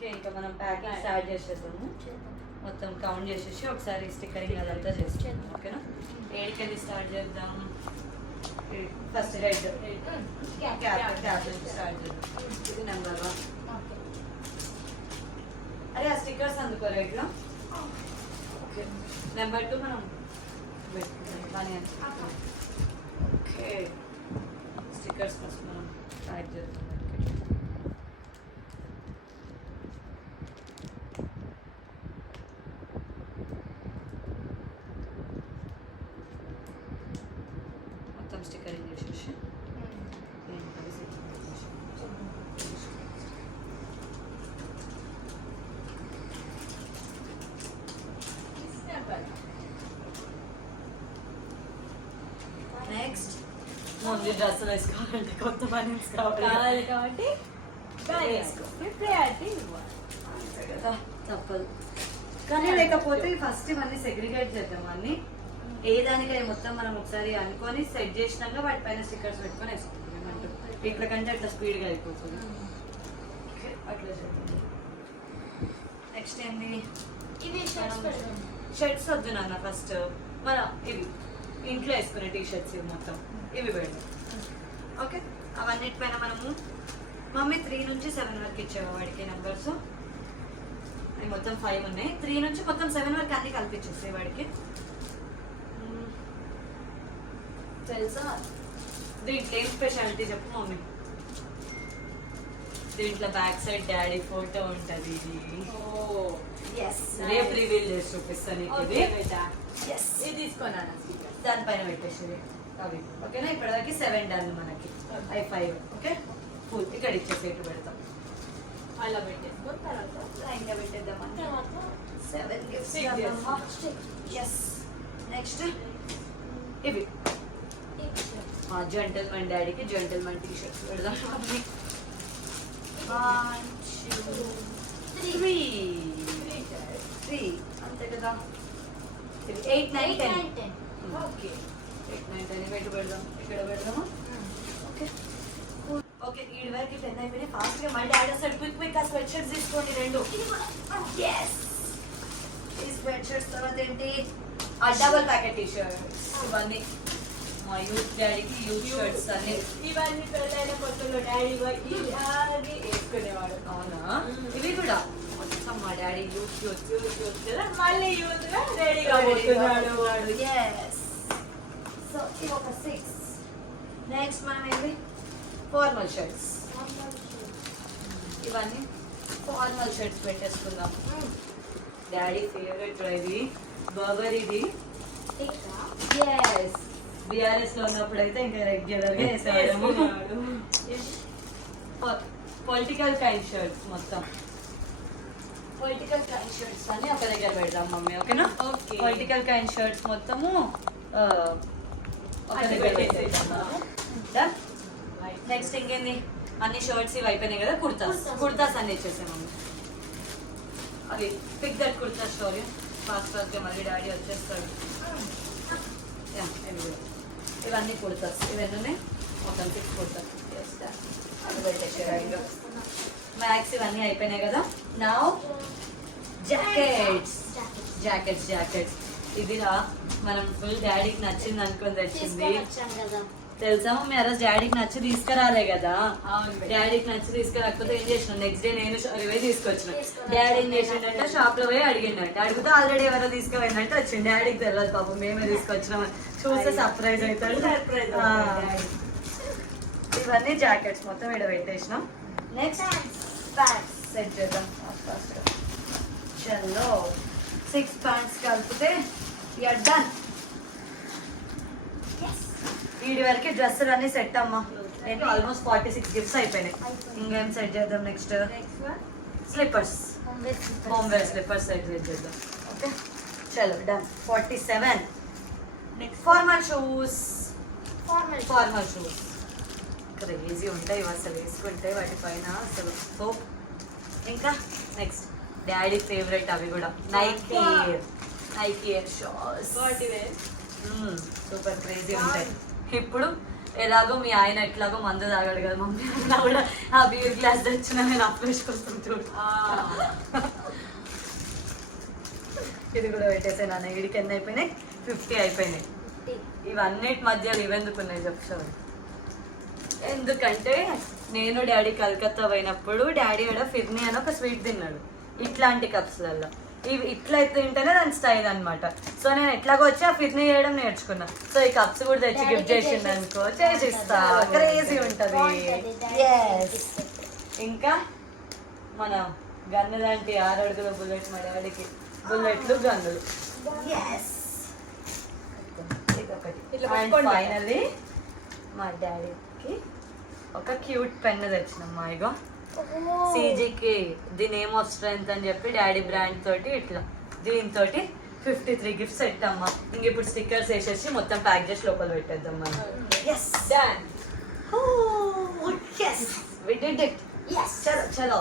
Okay ఇంకా మనం packing start చేసేద్దాము. మొత్తం కౌంట్ చేసేసి ఒకసారి స్టిక్కరింగ్ అదంతా చేస్తాం. ఓకేనా? ఏడికెళ్ళి స్టార్ట్ చేద్దాం. ఫస్ట్ రెడ్ క్యాప్ స్టార్ట్ చేద్దాం. ఇది నెంబర్ 1. అరే ఆ స్టిక్కర్స్ అందుకో రైట్లో. ఓకే నెంబర్ 2 మనం పెట్టుకుందాం. ఓకే స్టిక్కర్స్ ఫస్ట్ మనం స్టార్ట్ చేద్దాం. మొత్తం స్టిక్కరింగ్ చేసేసి నెక్స్ట్ ముందు డ్రెస్సులు వేసుకోవాలంటే కొత్త బనీన్స్ కావాలి కాబట్టి తప్పదు. కానీ లేకపోతే ఫస్ట్ ఇవన్నీ సెగ్రిగేట్ చేద్దాం. అన్ని ఏ దానికై మొత్తం మనం ఒకసారి అనుకొని సెట్ చేసినాక వాటిపైన స్టిక్కర్స్ పెట్టుకొని వేసుకుంటాం. ఏమంటూ ఇట్లా కంటే అట్లా స్పీడ్గా అయిపోతుంది. అట్లా చేద్దాం. నెక్స్ట్ ఏంటి? ఇవి షర్ట్స్ వద్దు నాన్న. ఫస్ట్ మన ఇవి ఇంట్లో వేసుకునే టీషర్ట్స్ ఇవి మొత్తం ఇవి పెడదాం. ఓకే అవన్నిటిపైన మనము మమ్మీ 3 నుంచి 7 వరకు ఇచ్చావు వాడికి నెంబర్స్. అవి మొత్తం 5 ఉన్నాయి. 3 నుంచి మొత్తం 7 వరకు అన్ని కల్పించేస్తాయి వాడికి. తెలుసా దీంట్లో ఏం స్పెషాలిటీ చెప్పు మమ్మీ? దీంట్లో బ్యాక్ సైడ్ డాడీ ఫోటో ఉంటుంది. రేపు రివీల్ చేసి చూపిస్తాను. ఇది తీసుకున్నాను దానిపైన పెట్టేసి అవి. ఓకేనా? ఇప్పటిదాకా 7 డన్ మనకి. అవి 5. ఓకే ఫుల్ ఇక్కడ ఇచ్చేసి ఇటు పెడతాం. అలా పెట్టేసుకో. తర్వాత లైన్గా పెట్టేద్దామని 7 గిఫ్ట్స్. నెక్స్ట్ ఇవి జెంటల్మెన్ డాడీకి జెంటల్మెన్ టీ షర్ట్స్ పెడదాం. 1 2 3 అంతే కదా. 8 9 10. ఓకే 8 9 10 పెట్టి పెడదాం. ఇక్కడ పెడదామా? ఓకే ఓకే ఈ వరకు 10 అయిపోయినాయి. ఫాస్ట్గా మళ్ళీ డాడీ వస్తాడు. క్విక్ ఆ స్వెట్ షర్ట్స్ తీసుకోండి 2. ఈ స్వెట్ షర్ట్స్ తర్వాత ఏంటి? ఆ డబుల్ ప్యాకెట్ టీ షర్ట్స్. ఇవన్నీ మా యూత్ డాడీకి యూత్ షర్ట్స్ అన్ని. ఇవన్నీ పెళ్ళైన కొత్తలో డాడీ వేసుకునేవాడు. అవునా? ఇవి కూడా మొత్తం మా డాడీ యూత్ మళ్ళీ యూత్ గా రెడీగా పోతున్నాడు వాడు. సో ఇవి ఒక 6. నెక్స్ట్ మనం ఏంటి? Formal shirts. ఇవన్నీ ఫార్మల్ షర్ట్స్ పెట్టేసుకుందాం. డాడీ ఫేవరెట్ ఇది బర్బరీది. బిఆర్ఎస్ లో ఉన్నప్పుడు అయితే ఇంకా రెగ్యులర్ గా వేసేవాళ్ళము. పొలిటికల్ కైండ్ షర్ట్స్ మొత్తం పొలిటికల్ కైండ్ షర్ట్స్ అని ఒక దగ్గర పెడదాం మమ్మీ. ఓకేనా? పొలిటికల్ కైండ్ షర్ట్స్ మొత్తము ఒక దగ్గర పెట్టేద్దాము. నెక్స్ట్ ఇంకేంది? అన్ని షర్ట్స్ ఇవి అయిపోయినాయి కదా. కుర్తాస్ అన్ని ఇచ్చేసాం మమ్మీ. అది పిక్ దట్ కుర్తా స్టోరీ. ఫాస్ట్గా మళ్ళీ డాడీ వచ్చేస్తాడు. ఇవన్నీ కుర్తాస్. ఇవన్నీ ఉన్నాయి మొత్తం 6 కుర్తాస్. అది పెట్టేసాడు. మ్యాక్స్ ఇవన్నీ అయిపోయినాయి కదా. నా జాకెట్స్ ఇదిరా మనం ఫుల్ డాడీకి నచ్చింది అనుకుని తెచ్చింది. తెలుసా మమ్మీ? ఆ రోజు డాడీకి నచ్చి తీసుకురాలే కదా. డాడీకి నచ్చి తీసుకురాకపోతే ఏం చేసిన? నెక్స్ట్ డే నేను పోయి తీసుకొచ్చిన. డాడీ ఏం చేసిండంటే షాప్ లో పోయి అడిగిండంట. అడిగితే ఆల్రెడీ ఎవరో తీసుకుపోయిందంటే వచ్చింది. డాడీకి తెలియదు పాపం మేమే తీసుకొచ్చినాం. చూస్తే సర్ప్రైజ్ అవుతాడు. ఇవన్నీ జాకెట్స్ మొత్తం ఇక్కడ పెట్టేసినాం. నెక్స్ట్ ప్యాంట్స్ సెట్ చేద్దాం. చలో 6 ప్యాంట్స్ కలిపితే డన్. వీడి వరకు డ్రెస్సులు అన్ని సెట్ అమ్మా. ఆల్మోస్ట్ 46 గిఫ్ట్స్ అయిపోయినాయి. ఇంకేం సెట్ చేద్దాం? Next slippers. Home wear slippers set చేద్దాం. ఓకే చలో డన్. 47. Formal shoes. క్రేజీ ఉంటాయి అసలు వేసుకుంటే వాటి పైన అసలు. సో ఇంకా నెక్స్ట్ డాడీ ఫేవరెట్ అవి కూడా Nike air shorts. Super crazy ఉంటాయి. ఇప్పుడు ఎలాగో మీ ఆయన ఎట్లాగో మందు తాగాడు కదా మమ్మీ అలా కూడా ఆ బీర్ గ్లాస్ తెచ్చిన నేను అప్లేసుకొస్తాను చూడు. ఇది కూడా పెట్టేసాను అన్న. వీడికి ఎన్ని అయిపోయినాయి? 50 అయిపోయినాయి. ఇవన్నిటి మధ్యలో ఇవెందుకున్నాయి చెప్తాను. ఎందుకంటే నేను డాడీ కలకత్తా పోయినప్పుడు డాడీ కూడా ఫిర్నీ అని ఒక స్వీట్ తిన్నాడు ఇట్లాంటి కప్స్లలో. ఇవి ఇట్లా తింటేనే దాని స్టైల్ అనమాట. సో నేను ఎట్లాగో వచ్చి ఆ ఫిర్నీ చేయడం నేర్చుకున్నా. సో ఈ కప్స్ కూడా తెచ్చి గిఫ్ట్ చేసిండు అనుకో, చేసిస్తా. క్రేజీ ఉంటది. ఇంకా మన గన్ను లాంటి 6 అడుగుల బుల్లెట్ మా డాడీకి. బుల్లెట్లు గన్నులు. ఫైనల్లీ మా డాడీకి ఒక క్యూట్ పెన్ తెచ్చినమ్మా. ఇగో CGకి ది నేమ్ ఆఫ్ స్ట్రెంత్ అని చెప్పి డాడీ బ్రాండ్ తోటి ఇట్లా దీంతో 53 గిఫ్ట్స్ సెట్ అమ్మా. ఇంక ఇప్పుడు స్టిక్కర్స్ వేసేసి మొత్తం ప్యాక్ చేసి లోపల పెట్టేద్దాం మనం. చలో చలో